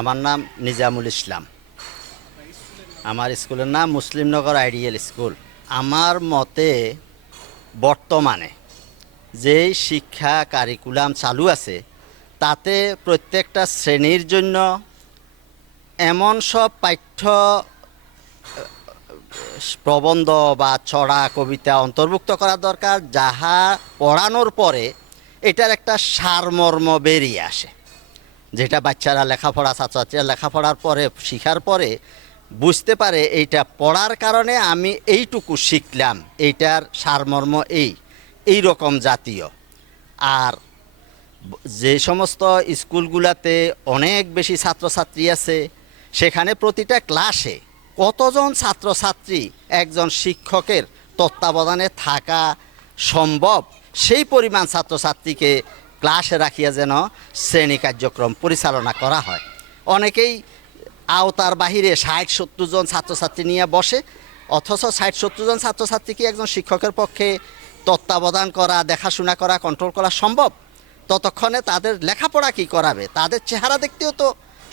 আমার নাম নিজামুল ইসলাম। আমার স্কুলের নাম মুসলিমনগর আইডিয়াল স্কুল। আমার মতে বর্তমানে যেই শিক্ষা কারিকুলাম চালু আছে তাতে প্রত্যেকটা শ্রেণীর জন্য এমন সব পাঠ্য প্রবন্ধ বা ছড়া কবিতা অন্তর্ভুক্ত করা দরকার যাহা পড়ানোর পরে এটার একটা সারমর্ম বেরিয়ে আসে, যেটা বাচ্চারা লেখাপড়া ছাত্রছাত্রীরা লেখাপড়ার পরে শিখার পরে বুঝতে পারে এইটা পড়ার কারণে আমি এইটুকু শিখলাম, এইটার সারমর্ম এই রকম জাতীয়। আর যে সমস্ত স্কুলগুলোতে অনেক বেশি ছাত্রছাত্রী আছে সেখানে প্রতিটা ক্লাসে কতজন ছাত্রছাত্রী একজন শিক্ষকের তত্ত্বাবধানে থাকা সম্ভব সেই পরিমাণ ছাত্রছাত্রীকে ক্লাসে রাখিয়া যেন শ্রেণী কার্যক্রম পরিচালনা করা হয়। অনেকেই আওতার বাহিরে ৬০-৭০ জন ছাত্রছাত্রী নিয়ে বসে, অথচ ৬০-৭০ জন ছাত্রছাত্রী কি একজন শিক্ষকের পক্ষে তত্ত্বাবধান করা, দেখাশোনা করা, কন্ট্রোল করা সম্ভব? ততক্ষণে তাদের লেখাপড়া কি করাবে, তাদের চেহারা দেখতেও তো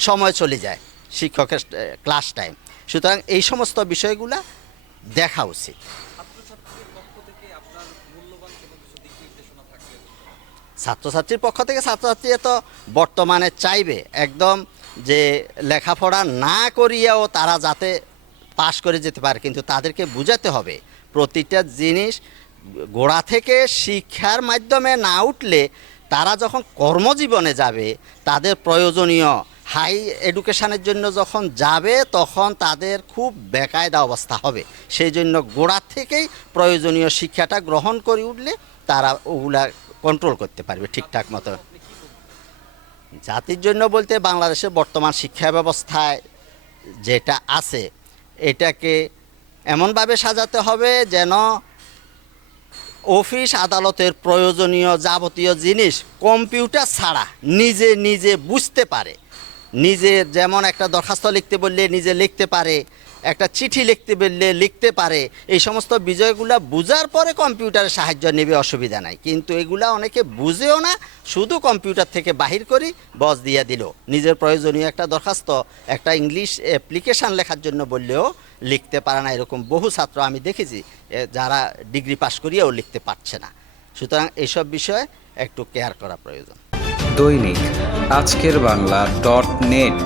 সময় চলে যায় শিক্ষকের ক্লাস টাইম। সুতরাং এই সমস্ত বিষয়গুলা দেখা উচিত। ছাত্রছাত্রীর পক্ষ থেকে ছাত্রছাত্রী তো বর্তমানে চাইবে একদম যে লেখাপড়া না করিয়াও তারা যাতে পাশ করে যেতে পারে, কিন্তু তাদেরকে বুঝাতে হবে প্রতিটা জিনিস গোড়া থেকে শিক্ষার মাধ্যমে না উঠলে তারা যখন কর্মজীবনে যাবে তাদের প্রয়োজনীয় হাই এডুকেশনের জন্য যখন যাবে তখন তাদের খুব বেকায়দা অবস্থা হবে। সেই জন্য গোড়া থেকেই প্রয়োজনীয় শিক্ষাটা গ্রহণ করে উঠলে তারা ওগুলা কন্ট্রোল করতে পারবে ঠিকঠাক মতো। জাতির জন্য বলতে বাংলাদেশের বর্তমান শিক্ষা ব্যবস্থায় যেটা আছে এটাকে এমনভাবে সাজাতে হবে যেন অফিস আদালতের প্রয়োজনীয় যাবতীয় জিনিস কম্পিউটার ছাড়া নিজে নিজে বুঝতে পারে। নিজে যেমন একটা দরখাস্ত লিখতে বললে নিজে লিখতে পারে, একটা চিঠি লিখতে বললে লিখতে পারে, এই সমস্ত বিষয়গুলো বুঝার পরে কম্পিউটারের সাহায্য নেবে, অসুবিধা নাই। কিন্তু এগুলা অনেকে বুঝেও না, শুধু কম্পিউটার থেকে বাহির করি বস দিয়ে দিল। নিজের প্রয়োজনীয় একটা দরখাস্ত, একটা ইংলিশ অ্যাপ্লিকেশান লেখার জন্য বললেও লিখতে পারে না। এরকম বহু ছাত্র আমি দেখেছি যারা ডিগ্রি পাশ করিয়াও লিখতে পারছে না। সুতরাং এইসব বিষয়ে একটু কেয়ার করা প্রয়োজন। দৈনিক আজকের বাংলা .net